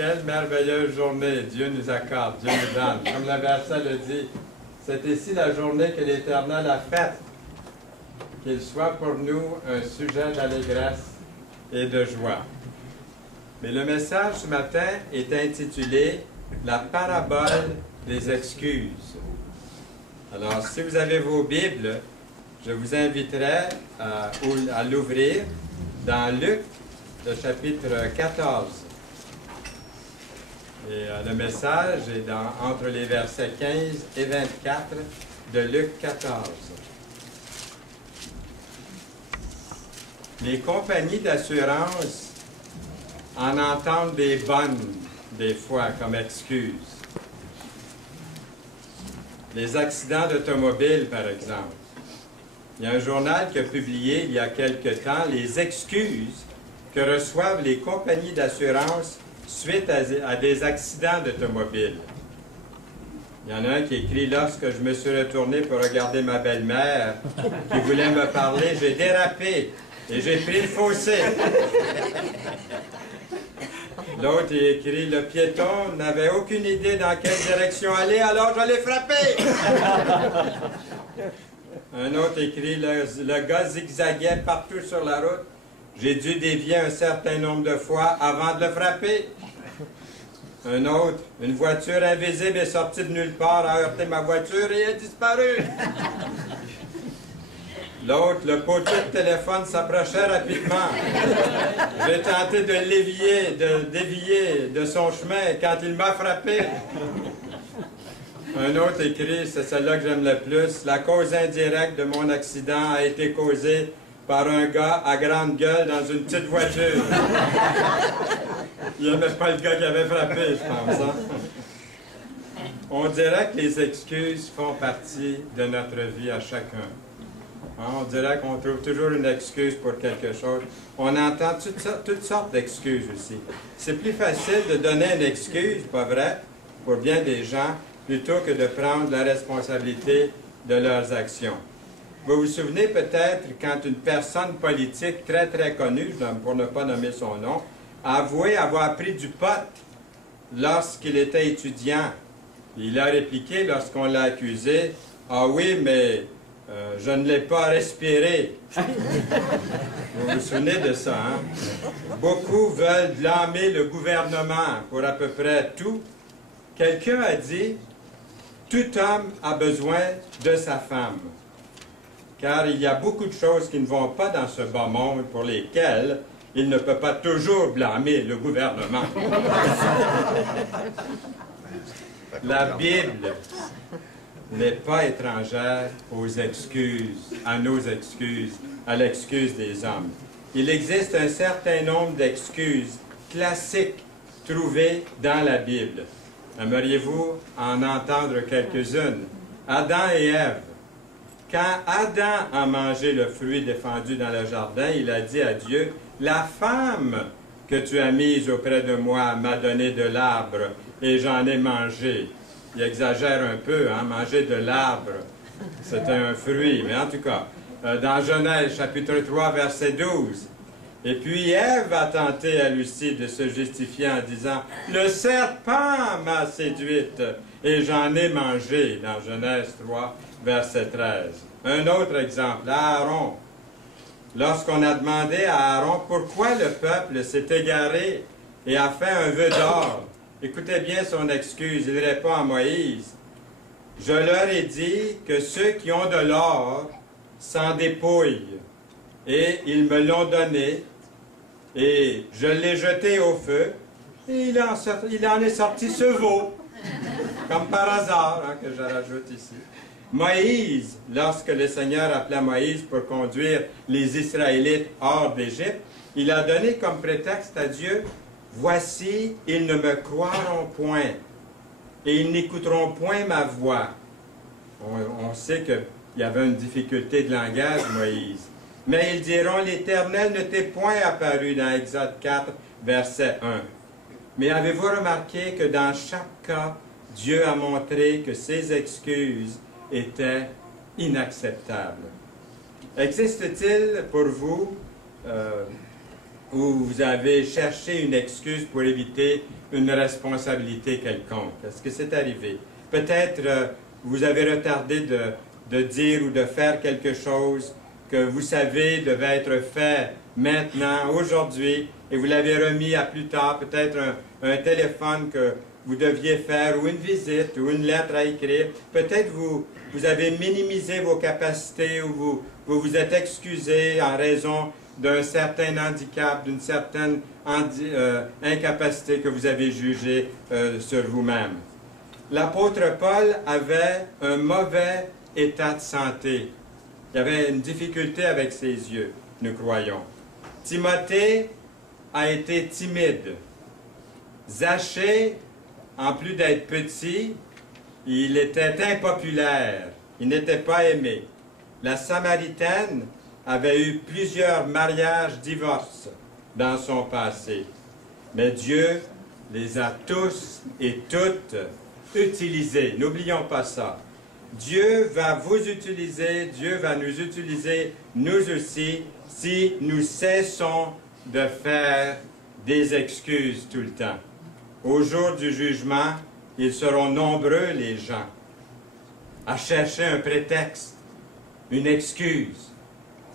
Quelle merveilleuse journée Dieu nous accorde, Dieu nous donne. Comme le verset le dit, c'est ici la journée que l'Éternel a faite. Qu'il soit pour nous un sujet d'allégresse et de joie. Mais le message ce matin est intitulé « La parabole des excuses ». Alors, si vous avez vos Bibles, je vous inviterai à l'ouvrir dans Luc, le chapitre 14. Et le message est entre les versets 15 et 24 de Luc 14. Les compagnies d'assurance en entendent des bonnes, des fois, comme excuses. Les accidents d'automobile, par exemple. Il y a un journal qui a publié il y a quelque temps les excuses que reçoivent les compagnies d'assurance suite à des accidents d'automobile. Il y en a un qui écrit « Lorsque je me suis retourné pour regarder ma belle-mère qui voulait me parler, j'ai dérapé et j'ai pris le fossé. » L'autre, il écrit « Le piéton n'avait aucune idée dans quelle direction aller, alors je l'ai frappé. » Un autre écrit « Le gars zigzaguait partout sur la route. J'ai dû dévier un certain nombre de fois avant de le frapper. » Un autre, une voiture invisible est sortie de nulle part, a heurté ma voiture et a disparu. L'autre, le poteau de téléphone s'approchait rapidement. J'ai tenté de dévier de son chemin quand il m'a frappé. Un autre écrit, c'est celle-là que j'aime le plus, la cause indirecte de mon accident a été causée par un gars à grande gueule dans une petite voiture. Il n'aimait pas le gars qui avait frappé, je pense. Hein? On dirait que les excuses font partie de notre vie à chacun. Hein? On dirait qu'on trouve toujours une excuse pour quelque chose. On entend toutes sortes d'excuses aussi. C'est plus facile de donner une excuse, pas vrai, pour bien des gens, plutôt que de prendre la responsabilité de leurs actions. Vous vous souvenez peut-être quand une personne politique très très connue, pour ne pas nommer son nom, a avoué avoir pris du pot lorsqu'il était étudiant. Il a répliqué lorsqu'on l'a accusé, « Ah oui, mais je ne l'ai pas respiré. » Vous vous souvenez de ça, hein? Beaucoup veulent blâmer le gouvernement pour à peu près tout. Quelqu'un a dit, « Tout homme a besoin de sa femme. » Car il y a beaucoup de choses qui ne vont pas dans ce bas monde pour lesquelles il ne peut pas toujours blâmer le gouvernement. La Bible n'est pas étrangère aux excuses, à nos excuses, à l'excuse des hommes. Il existe un certain nombre d'excuses classiques trouvées dans la Bible. Aimeriez-vous en entendre quelques-unes? Adam et Ève. Quand Adam a mangé le fruit défendu dans le jardin, il a dit à Dieu, « La femme que tu as mise auprès de moi m'a donné de l'arbre et j'en ai mangé. » Il exagère un peu, hein, manger de l'arbre, c'était un fruit, mais en tout cas, dans Genèse chapitre 3, verset 12, « Et puis Ève a tenté à Lucie de se justifier en disant, « Le serpent m'a séduite et j'en ai mangé. » Dans Genèse 3, verset 13. Un autre exemple, Aaron. Lorsqu'on a demandé à Aaron pourquoi le peuple s'est égaré et a fait un vœu d'or, écoutez bien son excuse, il répond à Moïse, « Je leur ai dit que ceux qui ont de l'or s'en dépouillent, et ils me l'ont donné, et je l'ai jeté au feu, et il en est sorti ce veau. » Comme par hasard, hein, que je rajoute ici. Moïse, lorsque le Seigneur appela Moïse pour conduire les Israélites hors d'Égypte, il a donné comme prétexte à Dieu, « Voici, ils ne me croiront point, et ils n'écouteront point ma voix. » On sait qu'il y avait une difficulté de langage, Moïse. « Mais ils diront, l'Éternel ne t'est point apparu » dans Exode 4, verset 1. Mais avez-vous remarqué que dans chaque cas, Dieu a montré que ses excuses étaient inacceptables. Existe-t-il pour vous où vous avez cherché une excuse pour éviter une responsabilité quelconque? Est-ce que c'est arrivé? Peut-être vous avez retardé de dire ou de faire quelque chose que vous savez devait être fait maintenant, aujourd'hui, et vous l'avez remis à plus tard, peut-être un téléphone que vous deviez faire, ou une visite, ou une lettre à écrire. Peut-être vous avez minimisé vos capacités, ou vous vous êtes excusé en raison d'un certain handicap, d'une certaine incapacité que vous avez jugée sur vous-même. L'apôtre Paul avait un mauvais état de santé. Il y avait une difficulté avec ses yeux, nous croyons. Timothée a été timide. Zachée, en plus d'être petit, il était impopulaire. Il n'était pas aimé. La Samaritaine avait eu plusieurs mariages, divorces dans son passé. Mais Dieu les a tous et toutes utilisés. N'oublions pas ça. Dieu va vous utiliser, Dieu va nous utiliser, nous aussi, si nous cessons de faire des excuses tout le temps. Au jour du jugement, ils seront nombreux, les gens, à chercher un prétexte, une excuse,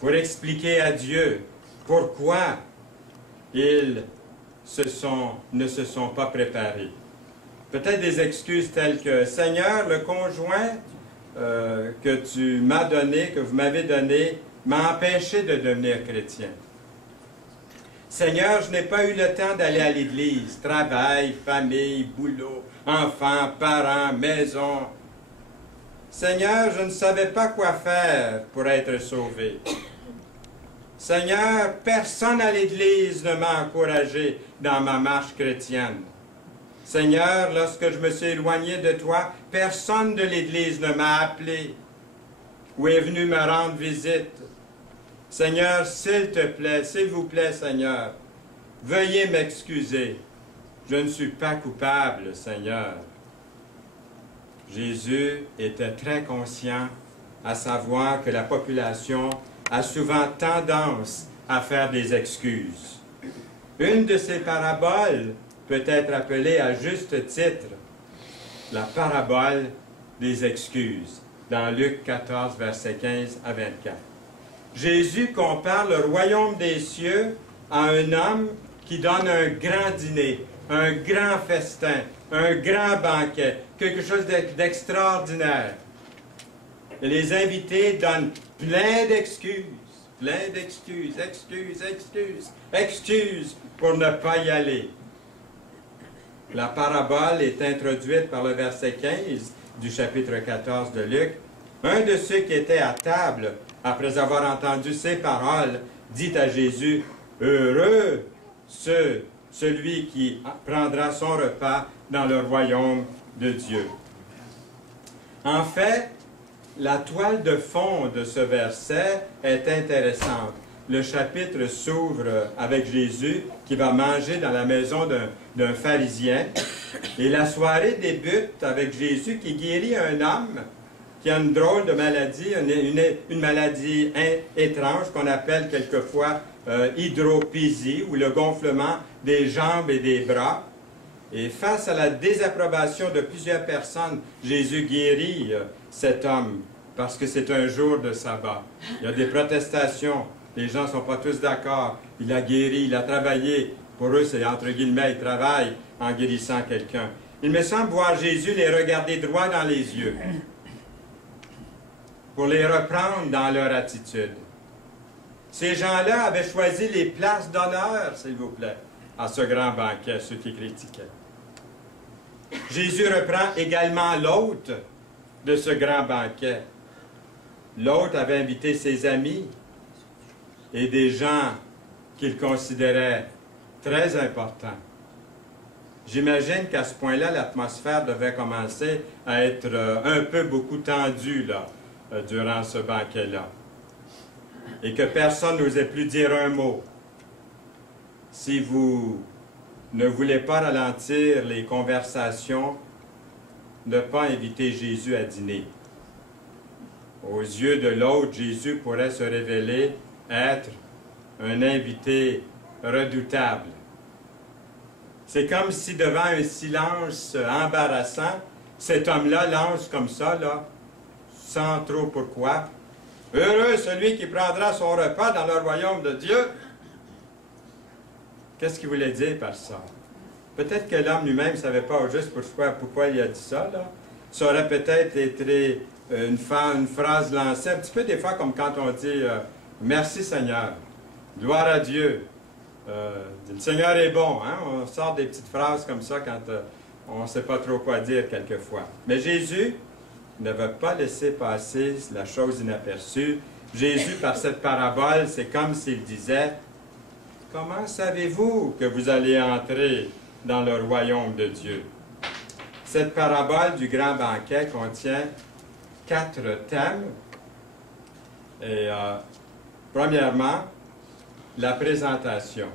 pour expliquer à Dieu pourquoi ils ne se sont pas préparés. Peut-être des excuses telles que « Seigneur, le conjoint que tu m'as donné, que vous m'avez donné, m'a empêché de devenir chrétien. Seigneur, je n'ai pas eu le temps d'aller à l'église, travail, famille, boulot, enfants, parents, maison. Seigneur, je ne savais pas quoi faire pour être sauvé. Seigneur, personne à l'église ne m'a encouragé dans ma marche chrétienne. Seigneur, lorsque je me suis éloigné de toi, personne de l'Église ne m'a appelé ou est venu me rendre visite. Seigneur, s'il vous plaît, Seigneur, veuillez m'excuser. Je ne suis pas coupable, Seigneur. » Jésus était très conscient à savoir que la population a souvent tendance à faire des excuses. Une de ces paraboles peut être appelée à juste titre la parabole des excuses, dans Luc 14, versets 15 à 24. Jésus compare le royaume des cieux à un homme qui donne un grand dîner, un grand festin, un grand banquet, quelque chose d'extraordinaire. Et les invités donnent plein d'excuses, excuses pour ne pas y aller. La parabole est introduite par le verset 15 du chapitre 14 de Luc. Un de ceux qui étaient à table, après avoir entendu ces paroles, dit à Jésus, « Heureux celui qui prendra son repas dans le royaume de Dieu. » En fait, la toile de fond de ce verset est intéressante. Le chapitre s'ouvre avec Jésus qui va manger dans la maison d'un pharisien. Et la soirée débute avec Jésus qui guérit un homme qui a une drôle de maladie, une maladie étrange qu'on appelle quelquefois hydropésie, ou le gonflement des jambes et des bras. Et face à la désapprobation de plusieurs personnes, Jésus guérit cet homme parce que c'est un jour de sabbat. Il y a des protestations. Les gens ne sont pas tous d'accord. Il a guéri, il a travaillé. Pour eux, c'est entre guillemets, il travaille en guérissant quelqu'un. Il me semble voir Jésus les regarder droit dans les yeux pour les reprendre dans leur attitude. Ces gens-là avaient choisi les places d'honneur, s'il vous plaît, à ce grand banquet, ceux qui critiquaient. Jésus reprend également l'hôte de ce grand banquet. L'hôte avait invité ses amis et des gens qu'il considérait très importants. J'imagine qu'à ce point-là, l'atmosphère devait commencer à être un peu beaucoup tendue là, durant ce banquet-là. Et que personne n'osait plus dire un mot. Si vous ne voulez pas ralentir les conversations, ne pas inviter Jésus à dîner. Aux yeux de l'autre, Jésus pourrait se révéler être un invité redoutable. C'est comme si devant un silence embarrassant, cet homme-là lance comme ça, là, sans trop pourquoi. « Heureux celui qui prendra son repas dans le royaume de Dieu. » Qu'est-ce qu'il voulait dire par ça? Peut-être que l'homme lui-même ne savait pas au juste pourquoi il a dit ça, là. Ça aurait peut-être été une phrase lancée, un petit peu des fois comme quand on dit « Merci Seigneur, gloire à Dieu, le Seigneur est bon. Hein? » On sort des petites phrases comme ça quand on ne sait pas trop quoi dire quelquefois. Mais Jésus ne veut pas laisser passer la chose inaperçue. Jésus, par cette parabole, c'est comme s'il disait « Comment savez-vous que vous allez entrer dans le royaume de Dieu? » Cette parabole du grand banquet contient 4 thèmes. Et premièrement, la présentation.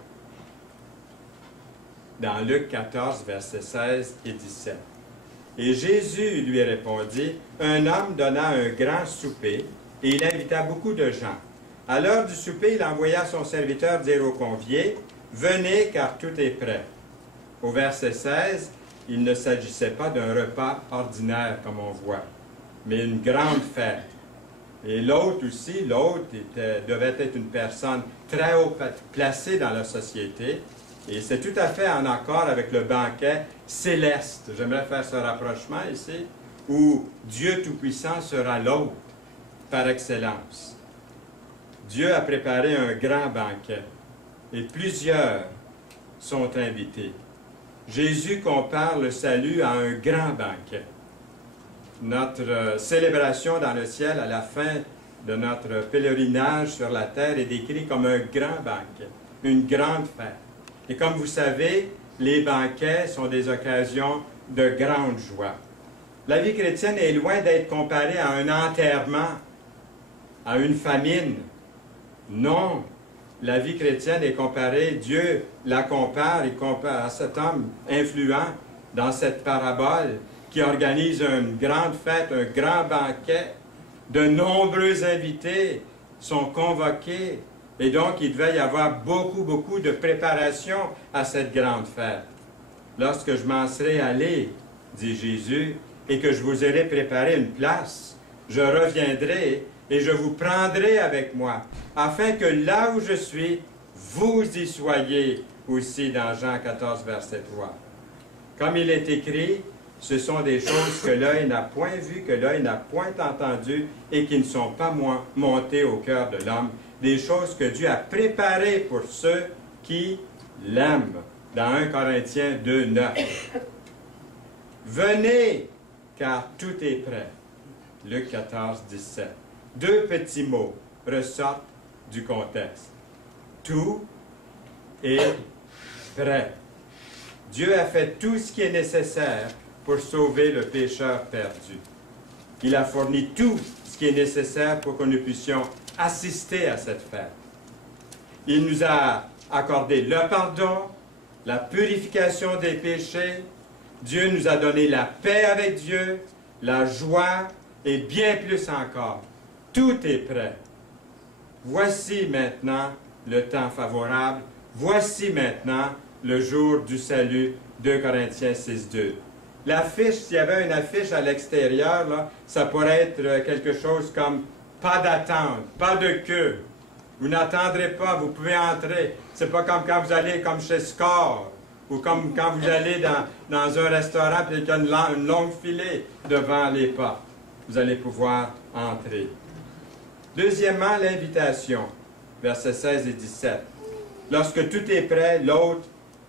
Dans Luc 14, versets 16 et 17. Et Jésus lui répondit, « Un homme donna un grand souper, et il invita beaucoup de gens. À l'heure du souper, il envoya son serviteur dire aux conviés, « Venez, car tout est prêt. » Au verset 16, il ne s'agissait pas d'un repas ordinaire, comme on voit, mais une grande fête. Et l'autre aussi, devait être une personne très haut placée dans la société, et c'est tout à fait en accord avec le banquet céleste. J'aimerais faire ce rapprochement ici, où Dieu Tout-Puissant sera l'hôte par excellence. Dieu a préparé un grand banquet, et plusieurs sont invités. Jésus compare le salut à un grand banquet. Notre célébration dans le ciel à la fin de notre pèlerinage sur la terre est décrite comme un grand banquet, une grande fête. Et comme vous savez, les banquets sont des occasions de grande joie. La vie chrétienne est loin d'être comparée à un enterrement, à une famine. Non, la vie chrétienne est comparée, Dieu la compare, il compare à cet homme influent dans cette parabole qui organise une grande fête, un grand banquet. De nombreux invités sont convoqués et donc il devait y avoir beaucoup de préparation à cette grande fête. Lorsque je m'en serai allé, dit Jésus, et que je vous aurai préparé une place, je reviendrai et je vous prendrai avec moi, afin que là où je suis, vous y soyez aussi, dans Jean 14, verset 3. Comme il est écrit, ce sont des choses que l'œil n'a point vues, que l'œil n'a point entendues et qui ne sont pas montées au cœur de l'homme. Des choses que Dieu a préparées pour ceux qui l'aiment. Dans 1 Corinthiens 2, 9. Venez, car tout est prêt. Luc 14, 17. 2 petits mots ressortent du contexte. Tout est prêt. Dieu a fait tout ce qui est nécessaire pour sauver le pécheur perdu. Il a fourni tout ce qui est nécessaire pour que nous puissions assister à cette fête. Il nous a accordé le pardon, la purification des péchés. Dieu nous a donné la paix avec Dieu, la joie et bien plus encore. Tout est prêt. Voici maintenant le temps favorable. Voici maintenant le jour du salut. 2 Corinthiens 6, 2. L'affiche, s'il y avait une affiche à l'extérieur, là, ça pourrait être quelque chose comme « pas d'attente, pas de queue, vous n'attendrez pas, vous pouvez entrer ». C'est pas comme quand vous allez comme chez Score, ou comme quand vous allez dans un restaurant et qu'il y a une longue filée devant les portes. Vous allez pouvoir entrer. Deuxièmement, l'invitation, versets 16 et 17. Lorsque tout est prêt, l'hôte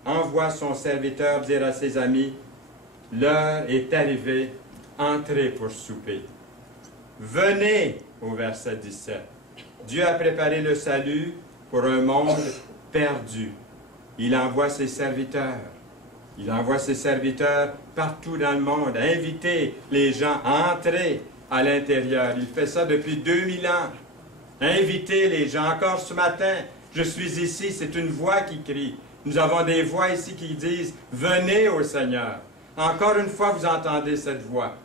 envoie son serviteur dire à ses amis, « L'heure est arrivée, entrez pour souper. » Venez, au verset 17. Dieu a préparé le salut pour un monde perdu. Il envoie ses serviteurs. Il envoie ses serviteurs partout dans le monde, inviter les gens à entrer à l'intérieur. Il fait ça depuis 2000 ans. Inviter les gens. Encore ce matin, je suis ici, c'est une voix qui crie. Nous avons des voix ici qui disent « Venez au Seigneur ». Encore une fois, vous entendez cette voix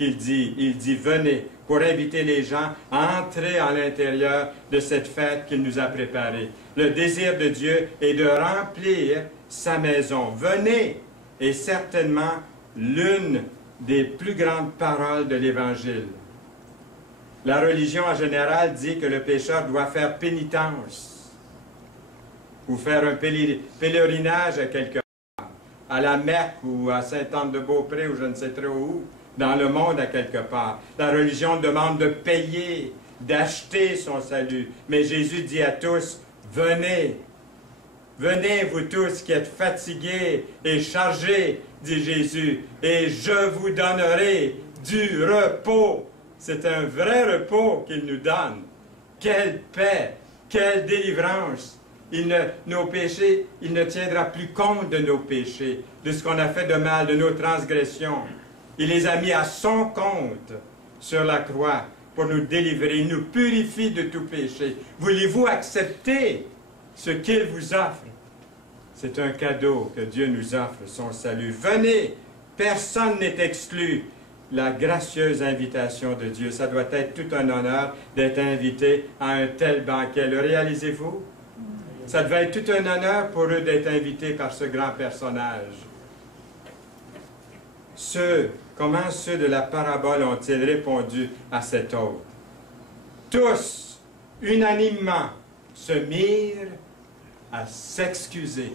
qu'il dit. Il dit, venez, pour inviter les gens à entrer à l'intérieur de cette fête qu'il nous a préparée. Le désir de Dieu est de remplir sa maison. Venez est certainement l'une des plus grandes paroles de l'Évangile. La religion en général dit que le pécheur doit faire pénitence ou faire un pèlerinage à quelque part, à la Mecque ou à Sainte-Anne-de-Beaupré ou je ne sais trop où, dans le monde à quelque part. La religion demande de payer, d'acheter son salut. Mais Jésus dit à tous, venez, venez vous tous qui êtes fatigués et chargés, dit Jésus, et je vous donnerai du repos. C'est un vrai repos qu'il nous donne. Quelle paix, quelle délivrance. Nos péchés, il ne tiendra plus compte de nos péchés, de ce qu'on a fait de mal, de nos transgressions. Il les a mis à son compte sur la croix pour nous délivrer. Il nous purifie de tout péché. Voulez-vous accepter ce qu'il vous offre? C'est un cadeau que Dieu nous offre, son salut. Venez, personne n'est exclu. La gracieuse invitation de Dieu, ça doit être tout un honneur d'être invité à un tel banquet. Le réalisez-vous? Ça devait être tout un honneur pour eux d'être invités par ce grand personnage. Comment ceux de la parabole ont-ils répondu à cet hôte? Tous, unanimement, se mirent à s'excuser.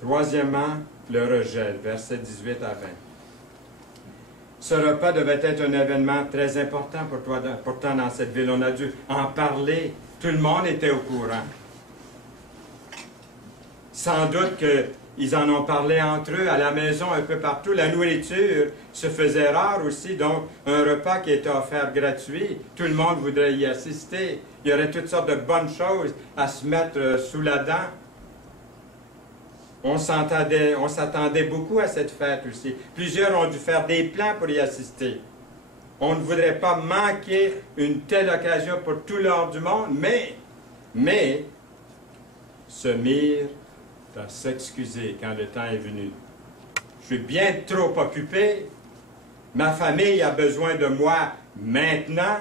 Troisièmement, le rejet, versets 18 à 20. Ce repas devait être un événement très important pourtant dans cette ville. On a dû en parler. Tout le monde était au courant. Sans doute qu'ils en ont parlé entre eux, à la maison, un peu partout. La nourriture se faisait rare aussi, donc un repas qui était offert gratuit. Tout le monde voudrait y assister. Il y aurait toutes sortes de bonnes choses à se mettre sous la dent. On s'attendait beaucoup à cette fête aussi. Plusieurs ont dû faire des plans pour y assister. On ne voudrait pas manquer une telle occasion pour tout l'or du monde, mais se mirent à s'excuser quand le temps est venu. Je suis bien trop occupé. Ma famille a besoin de moi maintenant.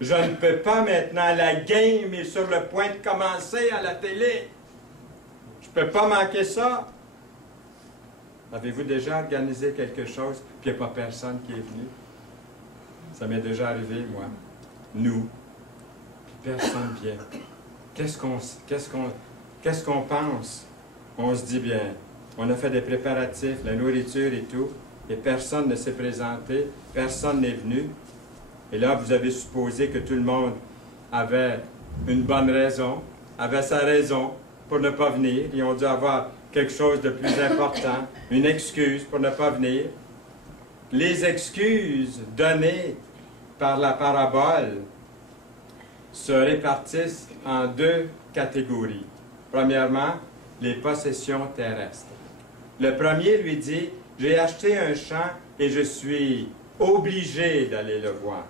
Je ne peux pas maintenant. La game est sur le point de commencer à la télé. Je ne peux pas manquer ça. Avez-vous déjà organisé quelque chose, puis il n'y a pas personne qui est venu? Ça m'est déjà arrivé, moi. Nous. Puis personne vient. Qu'est-ce qu'on pense? On se dit bien, on a fait des préparatifs, la nourriture et tout, et personne ne s'est présenté, personne n'est venu. Et là, vous avez supposé que tout le monde avait une bonne raison, avait sa raison pour ne pas venir. Ils ont dû avoir quelque chose de plus important, une excuse pour ne pas venir. Les excuses données par la parabole se répartissent en deux catégories. Premièrement, les possessions terrestres. Le premier lui dit, « J'ai acheté un champ et je suis obligé d'aller le voir. »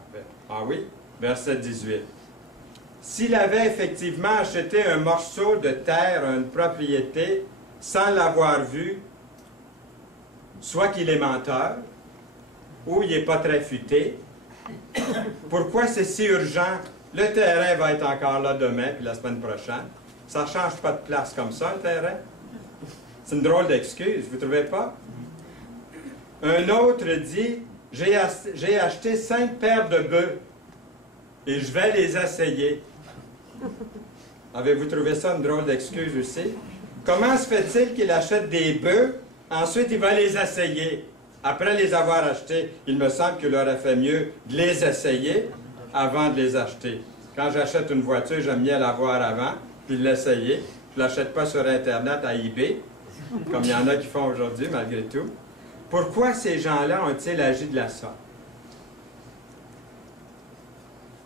Ah oui? Verset 18. S'il avait effectivement acheté un morceau de terre, une propriété, sans l'avoir vu, soit qu'il est menteur, ou il n'est pas très futé. Pourquoi c'est si urgent? Le terrain va être encore là demain, puis la semaine prochaine. Ça ne change pas de place comme ça, le terrain. C'est une drôle d'excuse, vous ne trouvez pas? Un autre dit, j'ai acheté 5 paires de bœufs et je vais les essayer. Avez-vous trouvé ça une drôle d'excuse aussi? Comment se fait-il qu'il achète des bœufs, ensuite il va les essayer? Après les avoir achetés, il me semble qu'il aurait fait mieux de les essayer avant de les acheter. Quand j'achète une voiture, j'aime bien la voir avant, puis l'essayer. Je ne l'achète pas sur Internet à eBay, comme il y en a qui font aujourd'hui, malgré tout. Pourquoi ces gens-là ont-ils agi de la sorte?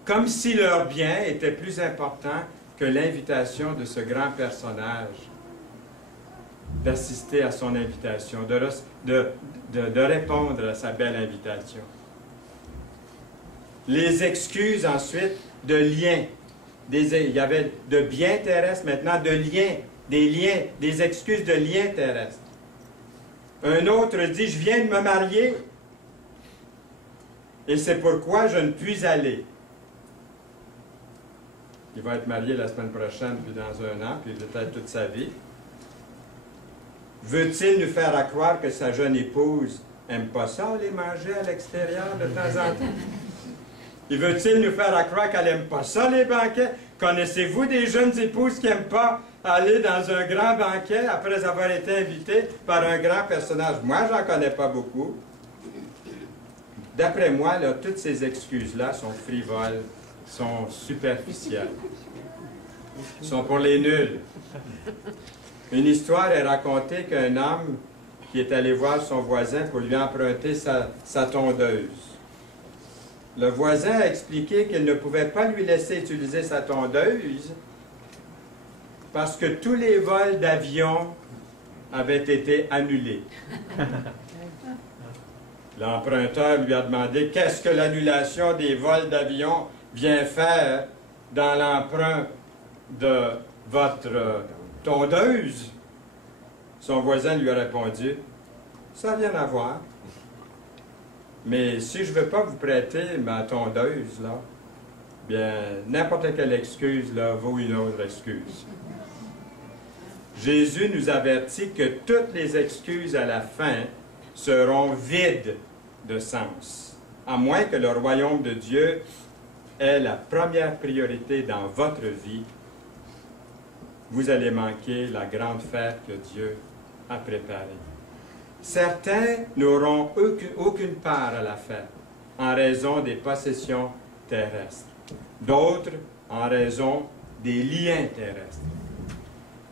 Comme si leur bien était plus important que l'invitation de ce grand personnage, d'assister à son invitation, de répondre à sa belle invitation. Les excuses ensuite de liens. Il y avait de biens terrestres, maintenant de liens, des excuses de liens terrestres. Un autre dit, je viens de me marier, et c'est pourquoi je ne puis aller. Il va être marié la semaine prochaine, puis dans un an, puis peut-être toute sa vie. Veut-il nous faire croire que sa jeune épouse n'aime pas ça, aller manger à l'extérieur de temps en temps? Il veut-il nous faire croire qu'elle n'aime pas ça, les banquets? Connaissez-vous des jeunes épouses qui n'aiment pas aller dans un grand banquet après avoir été invitées par un grand personnage? Moi, j'en connais pas beaucoup. D'après moi, là, toutes ces excuses-là sont frivoles, sont superficielles, sont pour les nuls. Une histoire est racontée qu'un homme qui est allé voir son voisin pour lui emprunter sa tondeuse. Le voisin a expliqué qu'il ne pouvait pas lui laisser utiliser sa tondeuse parce que tous les vols d'avion avaient été annulés. L'emprunteur lui a demandé qu'est-ce que l'annulation des vols d'avion vient faire dans l'emprunt de votre tondeuse. Son voisin lui a répondu, ça n'a rien à voir. Mais si je ne veux pas vous prêter ma tondeuse, là, bien, n'importe quelle excuse, là, vaut une autre excuse. Jésus nous avertit que toutes les excuses à la fin seront vides de sens, à moins que le royaume de Dieu ait la première priorité dans votre vie. Vous allez manquer la grande fête que Dieu a préparée. Certains n'auront aucune part à la fête en raison des possessions terrestres. D'autres en raison des liens terrestres.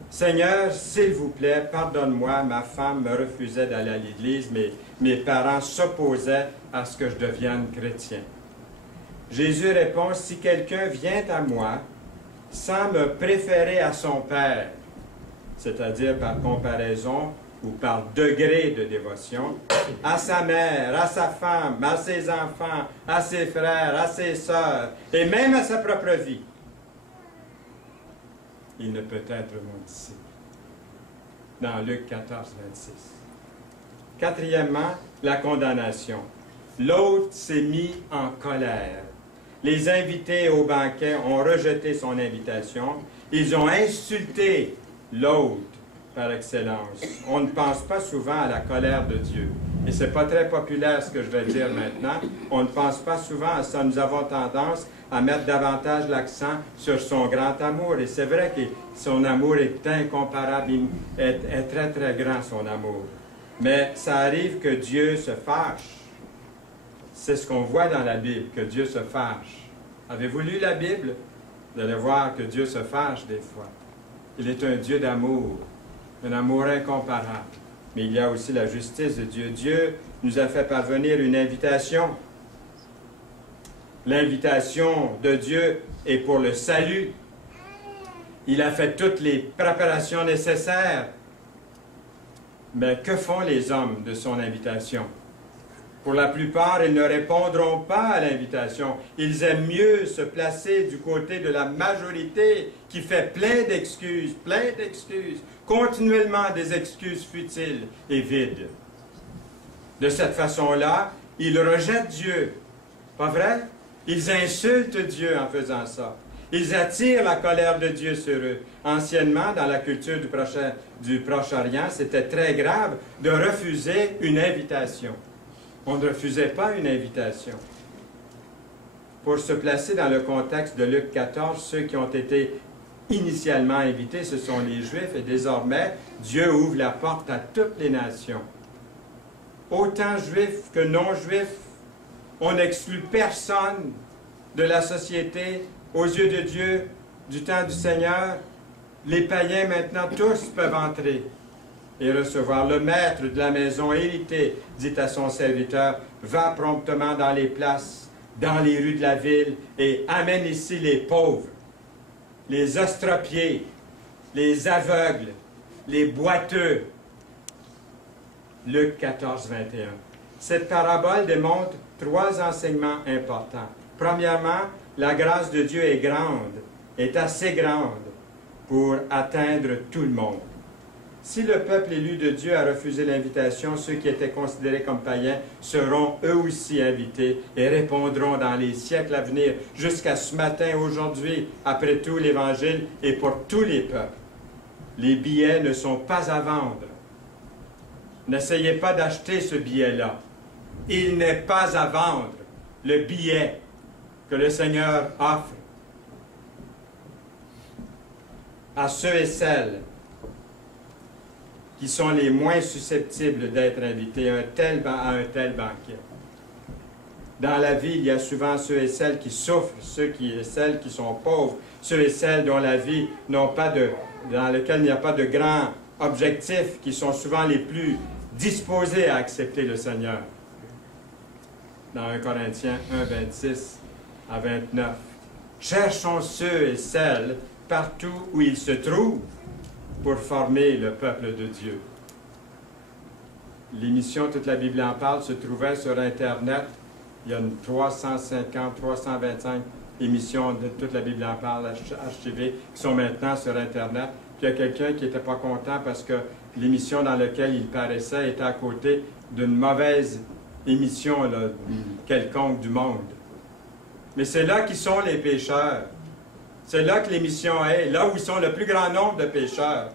Seigneur, s'il vous plaît, pardonne-moi, ma femme me refusait d'aller à l'église, mais mes parents s'opposaient à ce que je devienne chrétien. Jésus répond, si quelqu'un vient à moi sans me préférer à son Père, c'est-à-dire par comparaison ou par degré de dévotion, à sa mère, à sa femme, à ses enfants, à ses frères, à ses sœurs, et même à sa propre vie, il ne peut être mon disciple. Dans Luc 14, 26. Quatrièmement, la condamnation. L'hôte s'est mis en colère. Les invités au banquet ont rejeté son invitation. Ils ont insulté l'hôte par excellence. On ne pense pas souvent à la colère de Dieu. Et ce n'est pas très populaire ce que je vais dire maintenant. On ne pense pas souvent à ça. Nous avons tendance à mettre davantage l'accent sur son grand amour. Et c'est vrai que son amour est incomparable, est très très grand son amour. Mais ça arrive que Dieu se fâche. C'est ce qu'on voit dans la Bible, que Dieu se fâche. Avez-vous lu la Bible? Vous allez voir que Dieu se fâche des fois. Il est un Dieu d'amour, un amour incomparable. Mais il y a aussi la justice de Dieu. Dieu nous a fait parvenir une invitation. L'invitation de Dieu est pour le salut. Il a fait toutes les préparations nécessaires. Mais que font les hommes de son invitation? Pour la plupart, ils ne répondront pas à l'invitation. Ils aiment mieux se placer du côté de la majorité qui fait plein d'excuses, continuellement des excuses futiles et vides. De cette façon-là, ils rejettent Dieu. Pas vrai? Ils insultent Dieu en faisant ça. Ils attirent la colère de Dieu sur eux. Anciennement, dans la culture du Proche-Orient, c'était très grave de refuser une invitation. On ne refusait pas une invitation. Pour se placer dans le contexte de Luc 14, ceux qui ont été initialement invités, ce sont les Juifs, et désormais, Dieu ouvre la porte à toutes les nations. Autant Juifs que non-Juifs, on n'exclut personne de la société aux yeux de Dieu, du temps du Seigneur. Les païens, maintenant, tous peuvent entrer et recevoir. Le maître de la maison hérité dit à son serviteur, va promptement dans les places, dans les rues de la ville, et amène ici les pauvres, les estropiés, les aveugles, les boiteux. Luc 14, 21. Cette parabole démontre trois enseignements importants. Premièrement, la grâce de Dieu est grande, est assez grande pour atteindre tout le monde. Si le peuple élu de Dieu a refusé l'invitation, ceux qui étaient considérés comme païens seront eux aussi invités et répondront dans les siècles à venir, jusqu'à ce matin, aujourd'hui, après tout l'Évangile et pour tous les peuples. Les billets ne sont pas à vendre. N'essayez pas d'acheter ce billet-là. Il n'est pas à vendre, le billet que le Seigneur offre à ceux et celles qui sont les moins susceptibles d'être invités à un tel banquet. Dans la vie, il y a souvent ceux et celles qui souffrent, ceux et celles qui sont pauvres, ceux et celles dont la vie dans lequel il n'y a pas de grands objectifs, qui sont souvent les plus disposés à accepter le Seigneur. Dans 1 Corinthiens 1, 26 à 29. Cherchons ceux et celles partout où ils se trouvent pour former le peuple de Dieu. L'émission Toute la Bible en parle se trouvait sur Internet. Il y a 350, 325 émissions de Toute la Bible en parle archivées qui sont maintenant sur Internet. Puis il y a quelqu'un qui n'était pas content parce que l'émission dans laquelle il paraissait était à côté d'une mauvaise émission là, quelconque du monde. Mais c'est là qu'ils sont les pécheurs. C'est là que l'émission est, là où ils sont le plus grand nombre de pécheurs.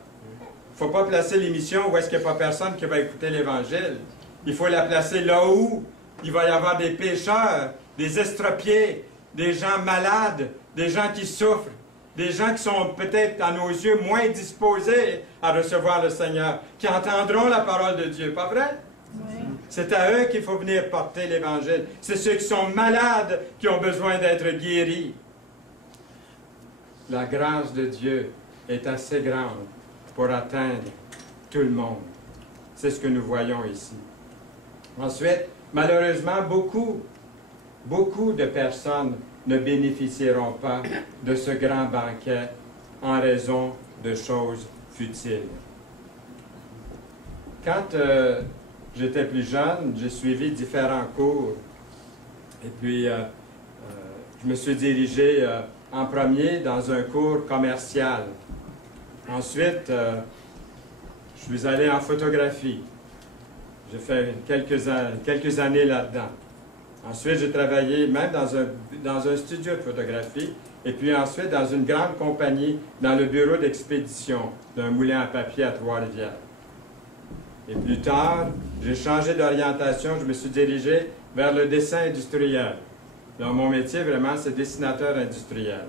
Il ne faut pas placer l'émission où est-ce qu'il n'y a pas personne qui va écouter l'Évangile. Il faut la placer là où il va y avoir des pécheurs, des estropiés, des gens malades, des gens qui souffrent, des gens qui sont peut-être à nos yeux moins disposés à recevoir le Seigneur, qui entendront la parole de Dieu, pas vrai? Oui. C'est à eux qu'il faut venir porter l'Évangile. C'est ceux qui sont malades qui ont besoin d'être guéris. La grâce de Dieu est assez grande pour atteindre tout le monde. C'est ce que nous voyons ici. Ensuite, malheureusement, beaucoup de personnes ne bénéficieront pas de ce grand banquet en raison de choses futiles. Quand j'étais plus jeune, j'ai suivi différents cours et puis je me suis dirigé en premier dans un cours commercial. Ensuite, je suis allé en photographie. J'ai fait quelques années là-dedans. Ensuite, j'ai travaillé même dans un studio de photographie, et puis ensuite dans une grande compagnie, dans le bureau d'expédition d'un moulin à papier à Trois-Rivières. Et plus tard, j'ai changé d'orientation, je me suis dirigé vers le dessin industriel. Donc, mon métier, vraiment, c'est dessinateur industriel.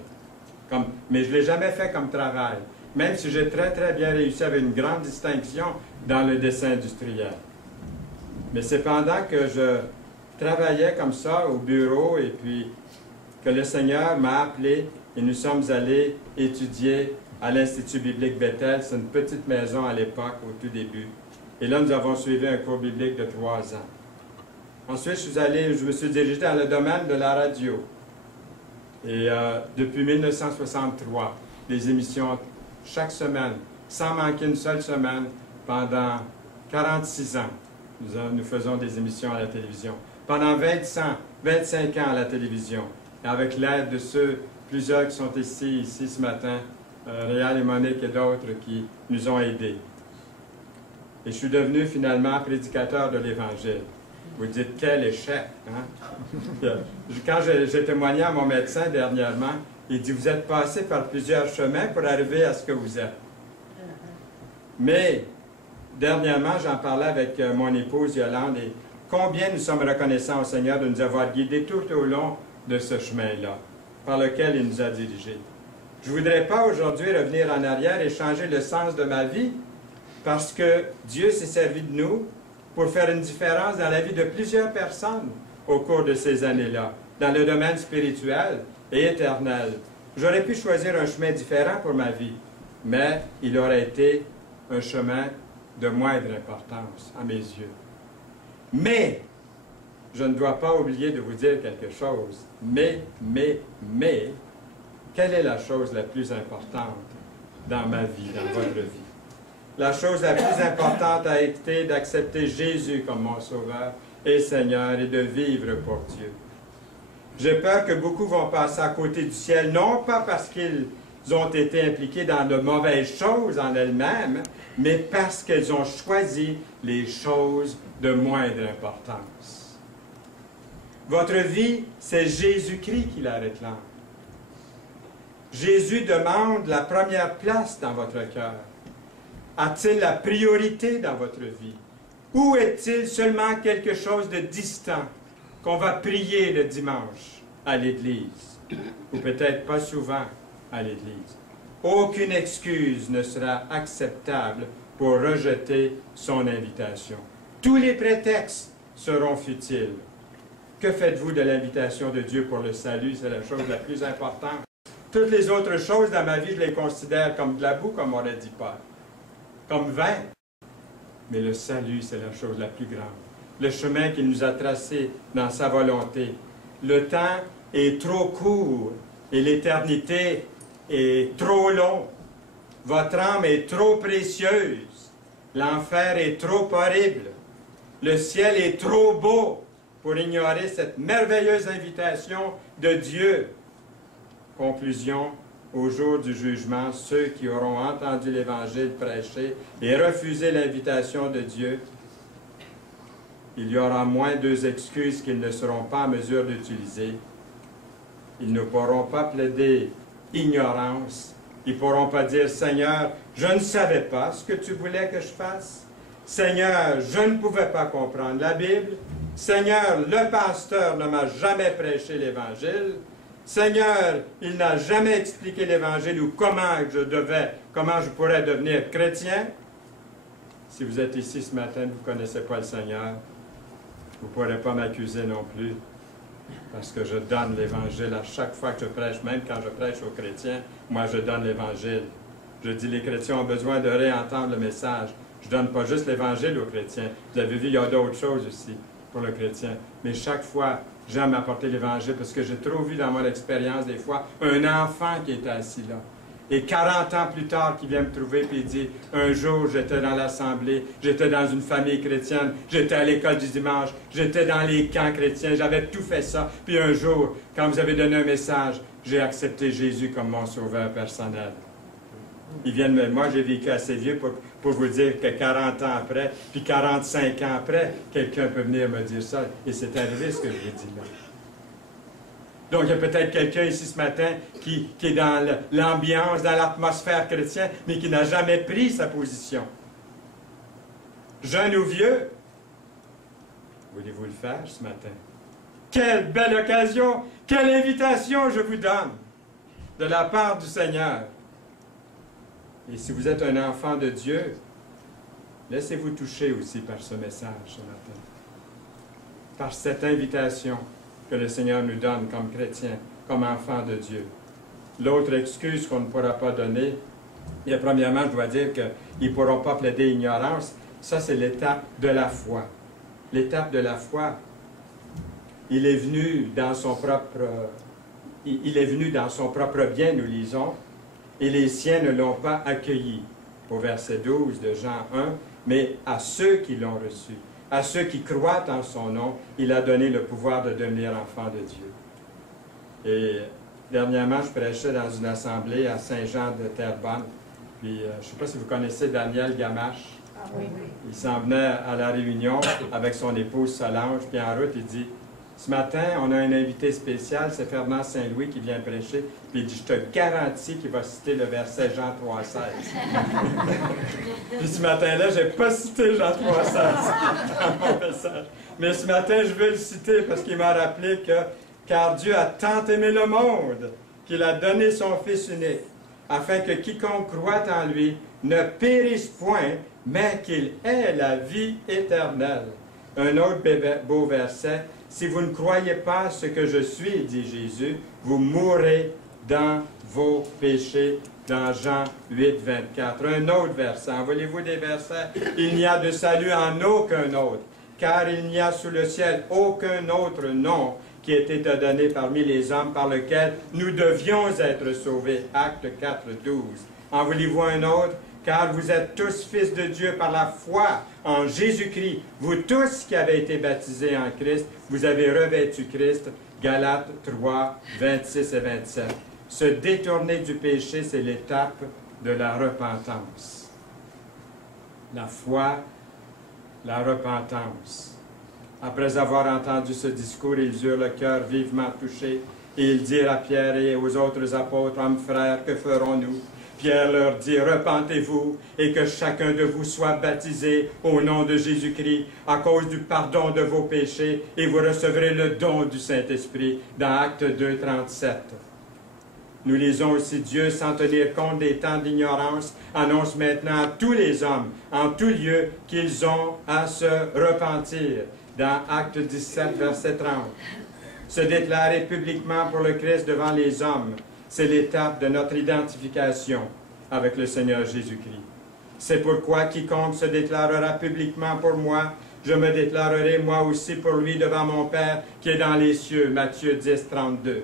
Mais je ne l'ai jamais fait comme travail, même si j'ai très, très bien réussi avec une grande distinction dans le dessin industriel. Mais c'est pendant que je travaillais comme ça au bureau et puis que le Seigneur m'a appelé et nous sommes allés étudier à l'Institut biblique Bethel. C'est une petite maison à l'époque, au tout début. Et là, nous avons suivi un cours biblique de 3 ans. Ensuite, je me suis dirigé dans le domaine de la radio. Et depuis 1963, des émissions chaque semaine, sans manquer une seule semaine, pendant 46 ans, nous faisons des émissions à la télévision. Pendant 25 ans à la télévision, et avec l'aide de plusieurs qui sont ici ce matin, Réal et Monique et d'autres qui nous ont aidés. Et je suis devenu finalement prédicateur de l'Évangile. Vous dites, quel échec! Hein? Quand j'ai témoigné à mon médecin dernièrement, il dit, vous êtes passé par plusieurs chemins pour arriver à ce que vous êtes. Mais, dernièrement, j'en parlais avec mon épouse Yolande, et combien nous sommes reconnaissants au Seigneur de nous avoir guidés tout au long de ce chemin-là, par lequel il nous a dirigés. Je ne voudrais pas aujourd'hui revenir en arrière et changer le sens de ma vie, parce que Dieu s'est servi de nous pour faire une différence dans la vie de plusieurs personnes au cours de ces années-là, dans le domaine spirituel et éternel. J'aurais pu choisir un chemin différent pour ma vie, mais il aurait été un chemin de moindre importance à mes yeux. Mais, je ne dois pas oublier de vous dire quelque chose. Mais, quelle est la chose la plus importante dans ma vie, dans votre vie? La chose la plus importante a été d'accepter Jésus comme mon Sauveur et Seigneur et de vivre pour Dieu. J'ai peur que beaucoup vont passer à côté du ciel, non pas parce qu'ils ont été impliquées dans de mauvaises choses en elles-mêmes, mais parce qu'elles ont choisi les choses de moindre importance. Votre vie, c'est Jésus-Christ qui la réclame. Jésus demande la première place dans votre cœur. A-t-il la priorité dans votre vie? Ou est-il seulement quelque chose de distant qu'on va prier le dimanche à l'Église? Ou peut-être pas souvent à l'Église. Aucune excuse ne sera acceptable pour rejeter son invitation. Tous les prétextes seront futiles. Que faites-vous de l'invitation de Dieu pour le salut? C'est la chose la plus importante. Toutes les autres choses dans ma vie, je les considère comme de la boue, comme aurait dit Paul, comme vain. Mais le salut, c'est la chose la plus grande. Le chemin qu'il nous a tracé dans sa volonté. Le temps est trop court et l'éternité est trop long. Votre âme est trop précieuse. L'enfer est trop horrible. Le ciel est trop beau pour ignorer cette merveilleuse invitation de Dieu. Conclusion, au jour du jugement, ceux qui auront entendu l'Évangile prêché et refusé l'invitation de Dieu, il y aura moins deux excuses qu'ils ne seront pas en mesure d'utiliser. Ils ne pourront pas plaider ignorance. Ils ne pourront pas dire, « Seigneur, je ne savais pas ce que tu voulais que je fasse. Seigneur, je ne pouvais pas comprendre la Bible. Seigneur, le pasteur ne m'a jamais prêché l'Évangile. Seigneur, il n'a jamais expliqué l'Évangile ou comment je pourrais devenir chrétien. » Si vous êtes ici ce matin, vous ne connaissez pas le Seigneur, vous ne pourrez pas m'accuser non plus, parce que je donne l'Évangile à chaque fois que je prêche, même quand je prêche aux chrétiens, moi je donne l'Évangile. Je dis, les chrétiens ont besoin de réentendre le message. Je ne donne pas juste l'Évangile aux chrétiens. Vous avez vu, il y a d'autres choses aussi pour le chrétien. Mais chaque fois, j'aime apporter l'Évangile parce que j'ai trop vu dans mon expérience, des fois, un enfant qui était assis là. Et 40 ans plus tard, qui vient me trouver et il dit, un jour, j'étais dans l'Assemblée, j'étais dans une famille chrétienne, j'étais à l'école du dimanche, j'étais dans les camps chrétiens, j'avais tout fait ça. Puis un jour, quand vous avez donné un message, j'ai accepté Jésus comme mon sauveur personnel. Ils viennent me... Moi, j'ai vécu assez vieux pour vous dire que 40 ans après, puis 45 ans après, quelqu'un peut venir me dire ça. Et c'est arrivé ce que je vous dis là. Donc, il y a peut-être quelqu'un ici ce matin qui est dans l'ambiance, dans l'atmosphère chrétienne, mais qui n'a jamais pris sa position. Jeune ou vieux, voulez-vous le faire ce matin? Quelle belle occasion, quelle invitation je vous donne de la part du Seigneur. Et si vous êtes un enfant de Dieu, laissez-vous toucher aussi par ce message ce matin. Par cette invitation que le Seigneur nous donne comme chrétiens, comme enfants de Dieu. L'autre excuse qu'on ne pourra pas donner, et premièrement, je dois dire qu'ils ne pourront pas plaider ignorance. Ça, c'est l'étape de la foi. L'étape de la foi. Il est venu dans son propre bien, nous lisons, et les siens ne l'ont pas accueilli. Au verset 12 de Jean 1, mais à ceux qui l'ont reçu, à ceux qui croient en son nom, il a donné le pouvoir de devenir enfants de Dieu. Et dernièrement, je prêchais dans une assemblée à Saint-Jean de Terrebonne. Puis, je ne sais pas si vous connaissez Daniel Gamache. Ah, oui, oui. Il s'en venait à la réunion avec son épouse Solange, puis en route, il dit, « Ce matin, on a un invité spécial, c'est Fernand Saint-Louis qui vient prêcher. » Puis il dit, « Je te garantis qu'il va citer le verset Jean 3,16. » Puis ce matin-là, je n'ai pas cité Jean 3,16 dans mon message. Mais ce matin, je veux le citer parce qu'il m'a rappelé que « Car Dieu a tant aimé le monde qu'il a donné son Fils unique, afin que quiconque croit en lui ne périsse point, mais qu'il ait la vie éternelle. » Un autre beau verset, « Si vous ne croyez pas ce que je suis, dit Jésus, vous mourrez dans vos péchés. » Dans Jean 8, 24. Un autre verset, voulez-vous des versets? « Il n'y a de salut en aucun autre, car il n'y a sous le ciel aucun autre nom qui ait été donné parmi les hommes par lequel nous devions être sauvés. » Acte 4, 12. En voulez-vous un autre? « Car vous êtes tous fils de Dieu par la foi en Jésus-Christ. Vous tous qui avez été baptisés en Christ, vous avez revêtu Christ. » Galates 3, 26 et 27. Se détourner du péché, c'est l'étape de la repentance. La foi, la repentance. Après avoir entendu ce discours, ils eurent le cœur vivement touché, et ils dirent à Pierre et aux autres apôtres, « Hommes frères, que ferons-nous? » Pierre leur dit, « Repentez-vous, et que chacun de vous soit baptisé au nom de Jésus-Christ, à cause du pardon de vos péchés, et vous recevrez le don du Saint-Esprit. » Dans Actes 2, 37. Nous lisons aussi, Dieu, sans tenir compte des temps d'ignorance, annonce maintenant à tous les hommes, en tout lieu, qu'ils ont à se repentir. Dans Actes 17, verset 30. Se déclarer publiquement pour le Christ devant les hommes, c'est l'étape de notre identification avec le Seigneur Jésus-Christ. C'est pourquoi quiconque se déclarera publiquement pour moi, je me déclarerai moi aussi pour lui devant mon Père qui est dans les cieux. Matthieu 10, 32.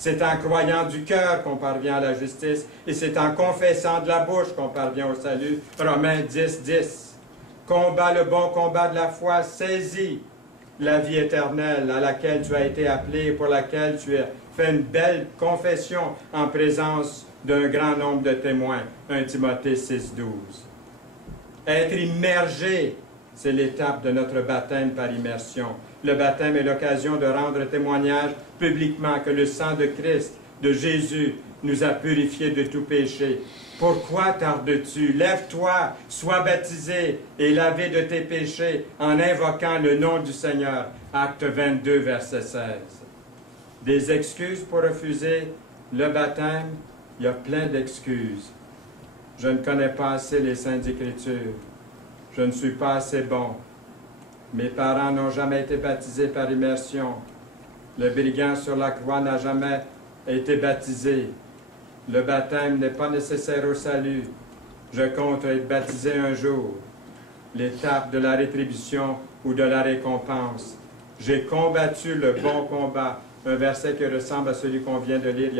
C'est en croyant du cœur qu'on parvient à la justice et c'est en confessant de la bouche qu'on parvient au salut. Romains 10, 10. Combat le bon combat de la foi, saisis la vie éternelle à laquelle tu as été appelé et pour laquelle tu as fait une belle confession en présence d'un grand nombre de témoins. 1 Timothée 6, 12. Être immergé, c'est l'étape de notre baptême par immersion. Le baptême est l'occasion de rendre témoignage publiquement que le sang de Christ, de Jésus, nous a purifiés de tout péché. Pourquoi tardes-tu? Lève-toi, sois baptisé et lavé de tes péchés en invoquant le nom du Seigneur. Acte 22, verset 16. Des excuses pour refuser le baptême? Il y a plein d'excuses. Je ne connais pas assez les Saintes Écritures. Je ne suis pas assez bon. Mes parents n'ont jamais été baptisés par immersion. Le brigand sur la croix n'a jamais été baptisé. Le baptême n'est pas nécessaire au salut. Je compte être baptisé un jour. L'étape de la rétribution ou de la récompense. J'ai combattu le bon combat. Un verset qui ressemble à celui qu'on vient de lire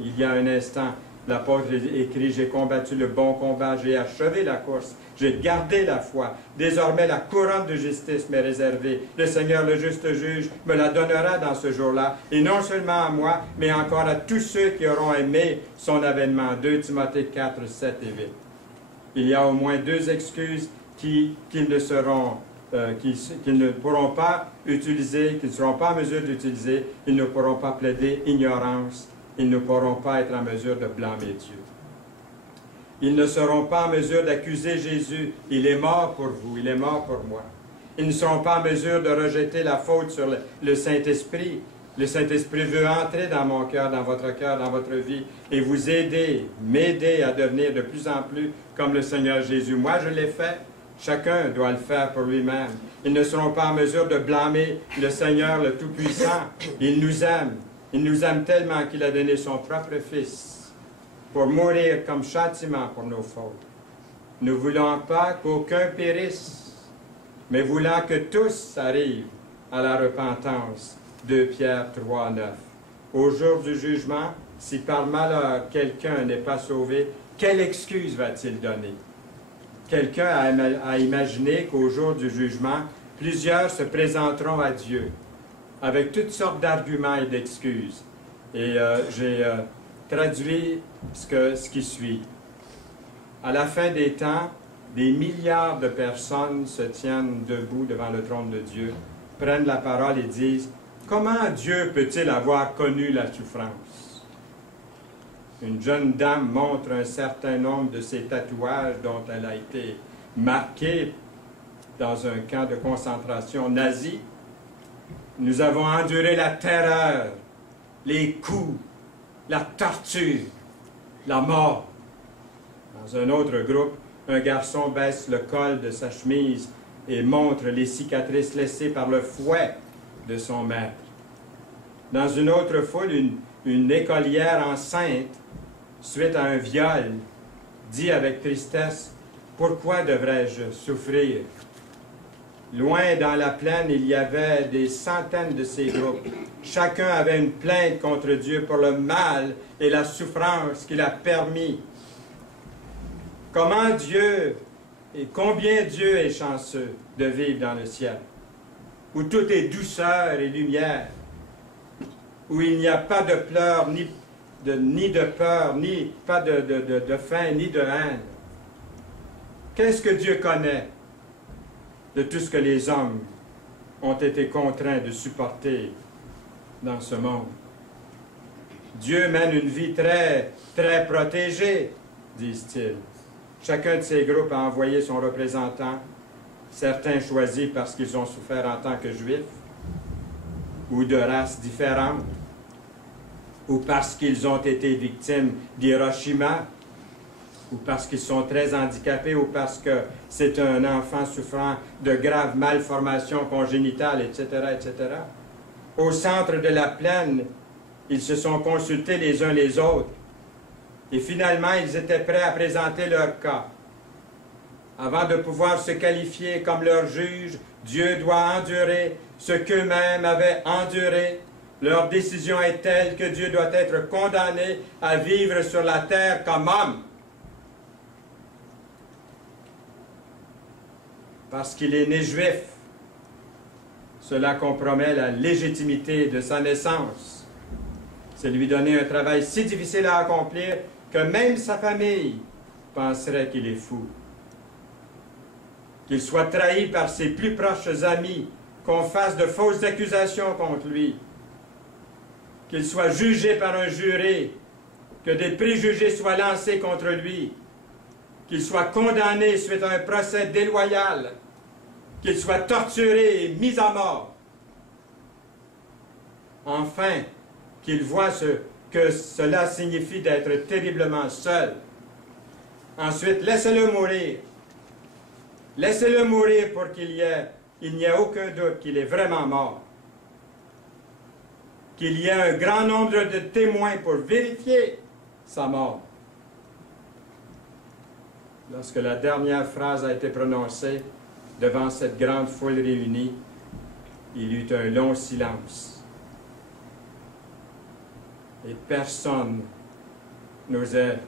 il y a un instant. L'apôtre écrit, j'ai combattu le bon combat, j'ai achevé la course, j'ai gardé la foi. Désormais, la couronne de justice m'est réservée. Le Seigneur, le juste juge, me la donnera dans ce jour-là, et non seulement à moi, mais encore à tous ceux qui auront aimé son avènement. 2 Timothée 4, 7 et 8. Il y a au moins deux excuses qu'ils ne pourront pas utiliser, qu'ils ne seront pas en mesure d'utiliser. Ils ne pourront pas plaider ignorance. Ils ne pourront pas être en mesure de blâmer Dieu. Ils ne seront pas en mesure d'accuser Jésus. Il est mort pour vous, il est mort pour moi. Ils ne seront pas en mesure de rejeter la faute sur le Saint-Esprit. Le Saint-Esprit veut entrer dans mon cœur, dans votre vie, et vous aider, m'aider à devenir de plus en plus comme le Seigneur Jésus. Moi, je l'ai fait. Chacun doit le faire pour lui-même. Ils ne seront pas en mesure de blâmer le Seigneur, le Tout-Puissant. Il nous aime. Il nous aime tellement qu'il a donné son propre Fils pour mourir comme châtiment pour nos fautes. Ne voulant pas qu'aucun périsse, mais voulant que tous arrivent à la repentance. 2 Pierre 3, 9. Au jour du jugement, si par malheur quelqu'un n'est pas sauvé, quelle excuse va-t-il donner? Quelqu'un a imaginé qu'au jour du jugement, plusieurs se présenteront à Dieu avec toutes sortes d'arguments et d'excuses. Et j'ai traduit ce qui suit. À la fin des temps, des milliards de personnes se tiennent debout devant le trône de Dieu, prennent la parole et disent « Comment Dieu peut-il avoir connu la souffrance? » Une jeune dame montre un certain nombre de ses tatouages dont elle a été marquée dans un camp de concentration nazi. Nous avons enduré la terreur, les coups, la torture, la mort. Dans un autre groupe, un garçon baisse le col de sa chemise et montre les cicatrices laissées par le fouet de son maître. Dans une autre foule, une écolière enceinte, suite à un viol, dit avec tristesse, « Pourquoi devrais-je souffrir? » Loin dans la plaine, il y avait des centaines de ces groupes. Chacun avait une plainte contre Dieu pour le mal et la souffrance qu'il a permis. Comment Dieu et combien Dieu est chanceux de vivre dans le ciel, où tout est douceur et lumière, où il n'y a pas de pleurs, ni ni de peur, ni pas de faim, ni de haine. Qu'est-ce que Dieu connaît de tout ce que les hommes ont été contraints de supporter dans ce monde? Dieu mène une vie très, très protégée, disent-ils. Chacun de ces groupes a envoyé son représentant, certains choisis parce qu'ils ont souffert en tant que juifs, ou de races différentes, ou parce qu'ils ont été victimes d'Hiroshima, ou parce qu'ils sont très handicapés, ou parce que c'est un enfant souffrant de graves malformations congénitales, etc., etc. Au centre de la plaine, ils se sont consultés les uns les autres, et finalement, ils étaient prêts à présenter leur cas. Avant de pouvoir se qualifier comme leur juge, Dieu doit endurer ce qu'eux-mêmes avaient enduré. Leur décision est telle que Dieu doit être condamné à vivre sur la terre comme homme. Parce qu'il est né juif. Cela compromet la légitimité de sa naissance. C'est lui donner un travail si difficile à accomplir que même sa famille penserait qu'il est fou. Qu'il soit trahi par ses plus proches amis, qu'on fasse de fausses accusations contre lui, qu'il soit jugé par un jury, que des préjugés soient lancés contre lui, qu'il soit condamné suite à un procès déloyal, qu'il soit torturé et mis à mort. Enfin, qu'il voit ce que cela signifie d'être terriblement seul. Ensuite, laissez-le mourir. Laissez-le mourir pour qu'il n'y ait aucun doute qu'il est vraiment mort. Qu'il y ait un grand nombre de témoins pour vérifier sa mort. Lorsque la dernière phrase a été prononcée devant cette grande foule réunie, il y eut un long silence. Et personne n'osait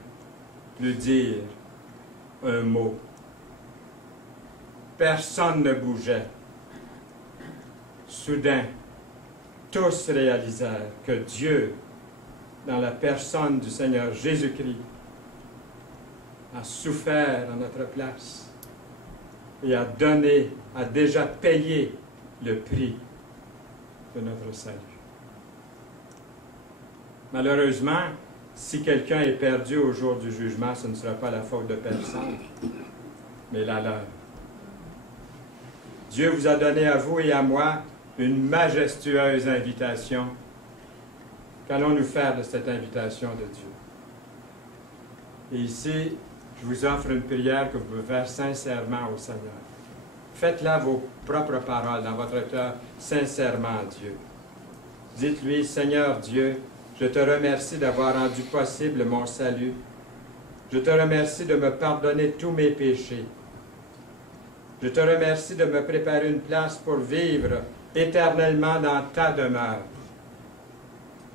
lui dire un mot. Personne ne bougeait. Soudain, tous réalisèrent que Dieu, dans la personne du Seigneur Jésus-Christ, a souffert à notre place et a donné, a déjà payé le prix de notre salut. Malheureusement, si quelqu'un est perdu au jour du jugement, ce ne sera pas la faute de personne, mais la leur. Dieu vous a donné à vous et à moi une majestueuse invitation. Qu'allons-nous faire de cette invitation de Dieu? Et ici, je vous offre une prière que vous pouvez faire sincèrement au Seigneur. Faites-la vos propres paroles dans votre cœur, sincèrement à Dieu. Dites-lui, Seigneur Dieu, je te remercie d'avoir rendu possible mon salut. Je te remercie de me pardonner tous mes péchés. Je te remercie de me préparer une place pour vivre éternellement dans ta demeure.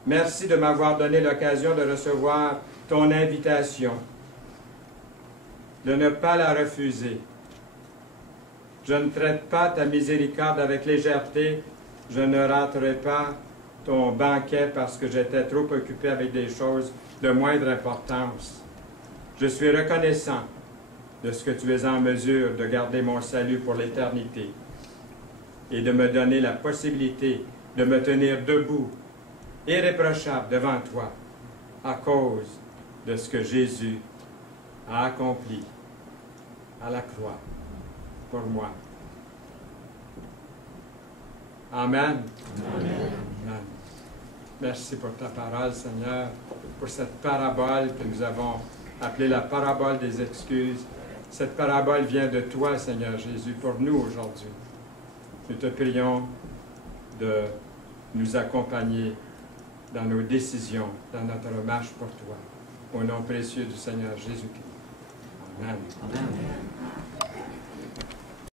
Merci de m'avoir donné l'occasion de recevoir ton invitation, de ne pas la refuser. Je ne traite pas ta miséricorde avec légèreté. Je ne raterai pas ton banquet parce que j'étais trop occupé avec des choses de moindre importance. Je suis reconnaissant de ce que tu es en mesure de garder mon salut pour l'éternité et de me donner la possibilité de me tenir debout, irréprochable devant toi, à cause de ce que Jésus a accompli à la croix pour moi. Amen. Amen. Amen. Merci pour ta parole, Seigneur, pour cette parabole que nous avons appelée la parabole des excuses. Cette parabole vient de toi, Seigneur Jésus, pour nous aujourd'hui. Nous te prions de nous accompagner dans nos décisions, dans notre marche pour toi. Au nom précieux du Seigneur Jésus-Christ. Amen. Amen.